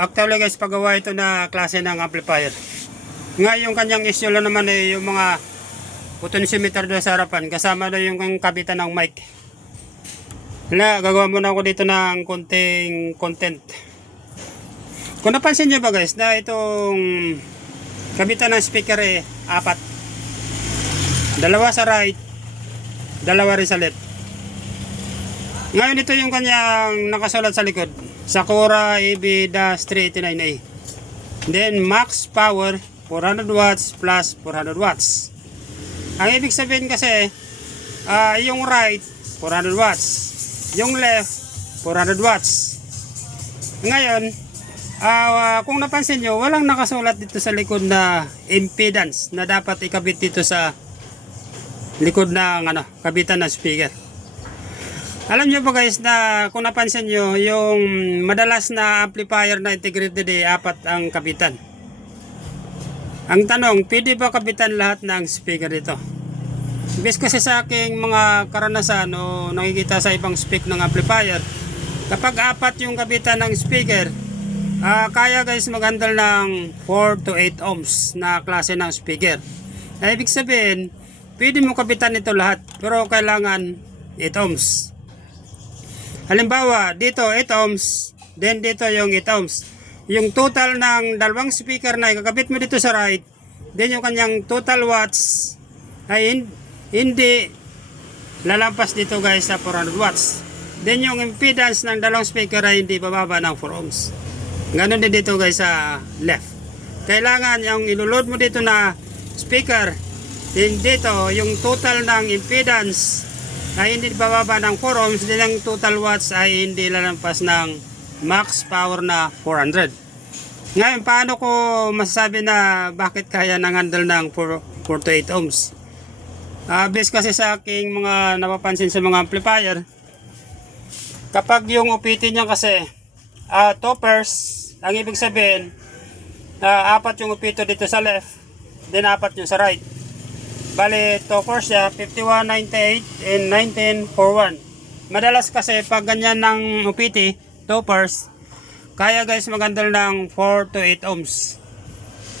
Actually guys, paggawa ito na klase ng amplifier. Nga yung kanyang issue lang naman eh, yung mga potentiometer doon sa harapan. Kasama doon yung kabitan ng mic. Wala, gagawa muna ako dito ng konting content. Kung napansin nyo ba guys, na itong kabitan ng speaker eh, 4. Dalawa sa right, dalawa rin sa left. Ngayon ito yung kanyang nakasulat sa likod. Sakura EB-389A. Then max power 400 watts plus 400 watts. Ang ibig sabihin kasi yung right 400 watts, yung left 400 watts. Ngayon kung napansin nyo, walang nakasulat dito sa likod na impedance na dapat ikabit dito sa likod ng kabitan ng speaker. Alam nyo ba guys na kung napansin nyo, yung madalas na amplifier na integrated eh, 4 ang kabitan. Ang tanong, pwede ba kabitan lahat ng speaker dito? Based kasi sa aking mga karanasan o nakikita sa ibang spec ng amplifier, kapag 4 yung kabitan ng speaker, kaya guys mag-handle ng 4 to 8 ohms na klase ng speaker. Ibig sabihin, pwede mo kabitan ito lahat, pero kailangan 8 ohms. Halimbawa, dito 8 ohms, then dito yung 8 ohms. Yung total ng dalawang speaker na ikakabit mo dito sa right, then yung kanyang total watts ay hindi lalampas dito guys sa 400 watts. Then yung impedance ng dalawang speaker ay hindi bababa ng 4 ohms. Ganon din dito guys sa left. Kailangan yung iloload mo dito na speaker, then dito yung total ng impedance ay hindi bababa ng 4 ohms, din ang total watts ay hindi lalampas ng max power na 400. Ngayon, paano ko masasabi na bakit kaya ng handle ng 4 to 8 ohms? Based kasi sa aking mga napapansin sa mga amplifier, kapag yung upitin niya kasi toppers, ang ibig sabihin 4 yung upito dito sa left, then 4 yung sa right. Bali, toppers siya 5198 and 1941. Madalas kasi pag ganyan ng upiti, toppers, kaya guys mag-handle ng 4 to 8 ohms.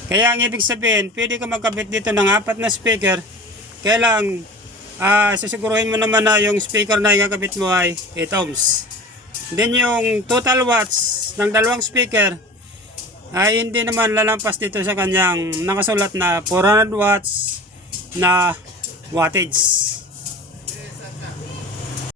Kaya ang ibig sabihin, pwede ka magkabit dito ng 4 na speaker. Kailang sisiguruhin mo naman na yung speaker na ikakabit mo ay 8 ohms. Then yung total watts ng dalawang speaker ay hindi naman lalampas dito sa kanyang nakasulat na 400 watts na wattage.